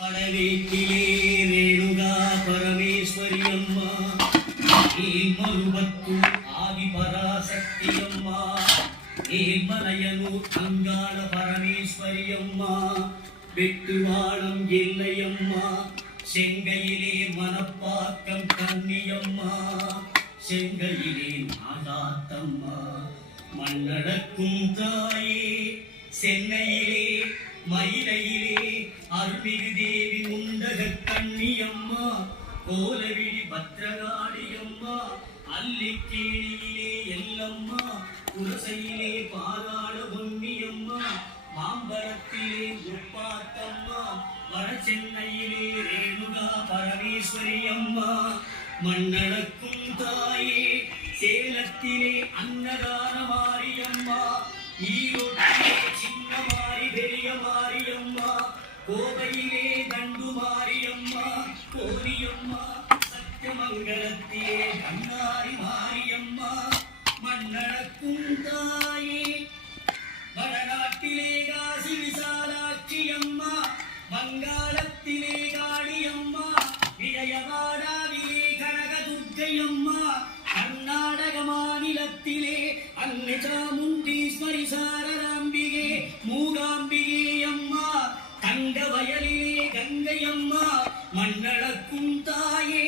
படவேட்டிலே ரேணுகா பரமேஸ்வரி அம்மா ஏமருவத்து ஆதி பராசக்தி அம்மா ஏமலையனூர் அங்காள பரமேஸ்வரி அம்மா வெட்டுவாளம் எல்லையம்மா. செங்கையிலே மனப்பாக்கம் கன்னியம்மா செங்கையிலே மண்ணடக்கும் தாயே சென்னையிலே மயிலையிலே அருள்மிகு தேவி முண்டக கண்ணியம்மா கோலவிழி பத்ரகாளியம்மா அல்லிக்கேணியிலே எல்லம்மா குலசையிலே பாராள பொன்னியம்மா மாம்பரத்திலே முப்பாத்தம்மா வடசென்னையிலே ரேணுகா பரமேஸ்வரி அம்மா மண்ணடக்கும் தாயே சேலத்திலே அன்னதான மாரியம்மா ஈரோட்டிலே வங்காளத்திலே காளியம்மா விஜயவாடாவிலே கனக துர்க்கை அம்மா கர்நாடக மாநிலத்திலே அன்னை சாமுண்டீஸ்வரி சாரதாம்பிகே மூகாம்பிகே அம்மா தங்க வயலிலே கங்கை அம்மா மண்ணளக்கும் தாயே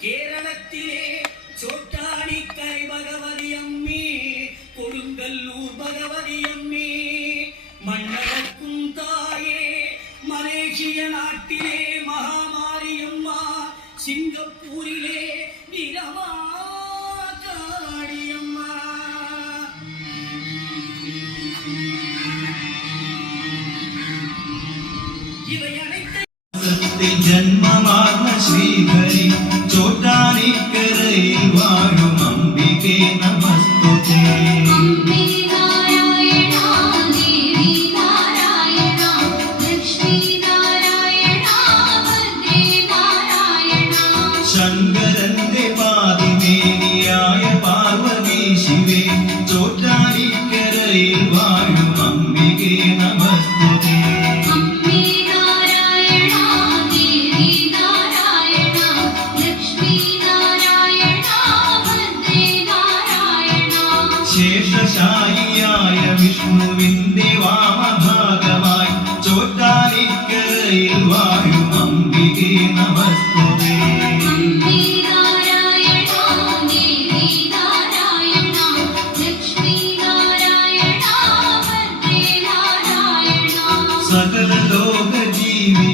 கேரளத்திலே மலேசிய நாட்டிலே மகாமாரியம்மா சிங்கப்பூரிலே நிலமா காளியம்மா. இவை அனைத்து ஜன்மமார்ம ஸ்ரீஹரி சோட்டானிக்கரையில் வாழும் அம்பிகே நமஸ்துதே. ശേഷശായിയായ വിഷ്ണുവിന്റെ വാമഭാഗമായി ചോറ്റാനിക്കരയിൽ വാഴും അംബികേ നമസ്തുതേ.